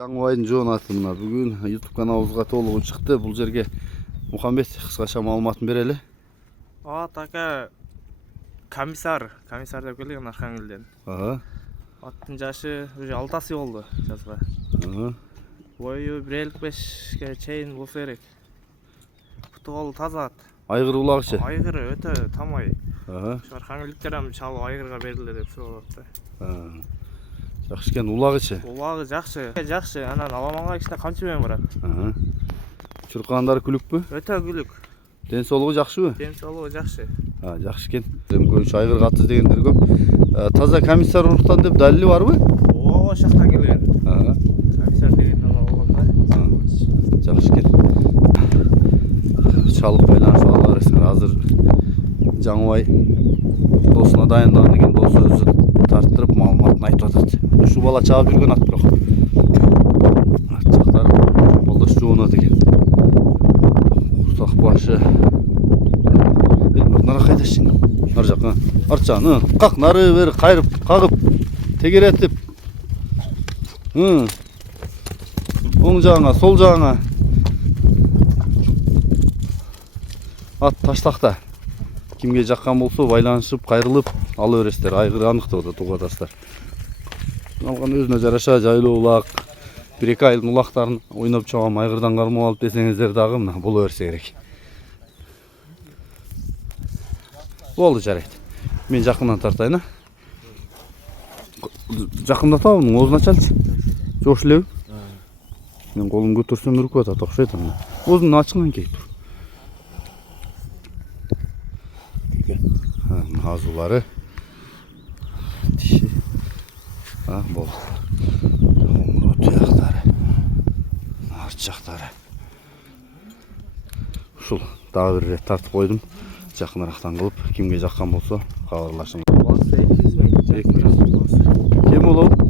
Жаңыбайдын жоонаты мына бүгүн YouTube каналыбызга толугу чыкты. Бул жерге Мухаммед кыскача маалыматын берели. Така комиссар деп келген Архангелден. Аттын жашы уже 6 асы болду жазга. Бою 1.55ге чейин болсо керек. Буту колу таза ат. Айгыр улагычы. Айгыры өтө тамай. Архангелдиктер ham чалып айгырга берилди деп сурап атты. Жакшы экен, улагычы. Улагы жакшы. Жакшы, анан аламанга кичине камчы менен барат. Чуркандары күлүкпү? Өтө күлүк. Ден соолугу жакшыбы? Ден соолугу жакшы. Жакшы экен. Көбүнчө айгыр катты дегендер көп. Таза комиссар уруктан деп далили барбы? Ооба шактан келген. Комиссар дегенден алган да. Жакшы экен. Чалып байланышып ала бересиңер. Азыр Жаңыбай досуна дайындаган экен, досу өзү тарттырып маалыматын айтып атат. Ушу бала чаап жүргөн ат бирок. Аттактар болдош жоонат экен. Уртак башы. Нара кайдасың? Нар жакка. Арчаны, как нары бер кайрып, кагып, тегеретип. Оң жагыңа, сол жагыңа. Ат таштакта. Кимге жаккан болсо байланышып, кайрылып ала бересиздер. Айгыр анык деп атат угадасыздар. Алган өзүнө жараша жайлуу улак, 1-2 айдын улактарын ойноп чыгам, айгырдан кармап алып десеңиздер дагы мына боло берсе керек. Болду, жарайт. Мен жакындан тартайын, Жакындатабы, оозун ачалчы. Жош элеби? Мен колум көтөрсөм үркүп атат, окшойт ана. Оозун ачкан кейип тур. Азулары. Тиши. Болду. Омуру туяктары. Арт жактары. Ушул дагы бир рет тартып койдум. Жакынырактан кылып, кимге жаккан болсо кабарлашыңыз. Кем Кем болобу?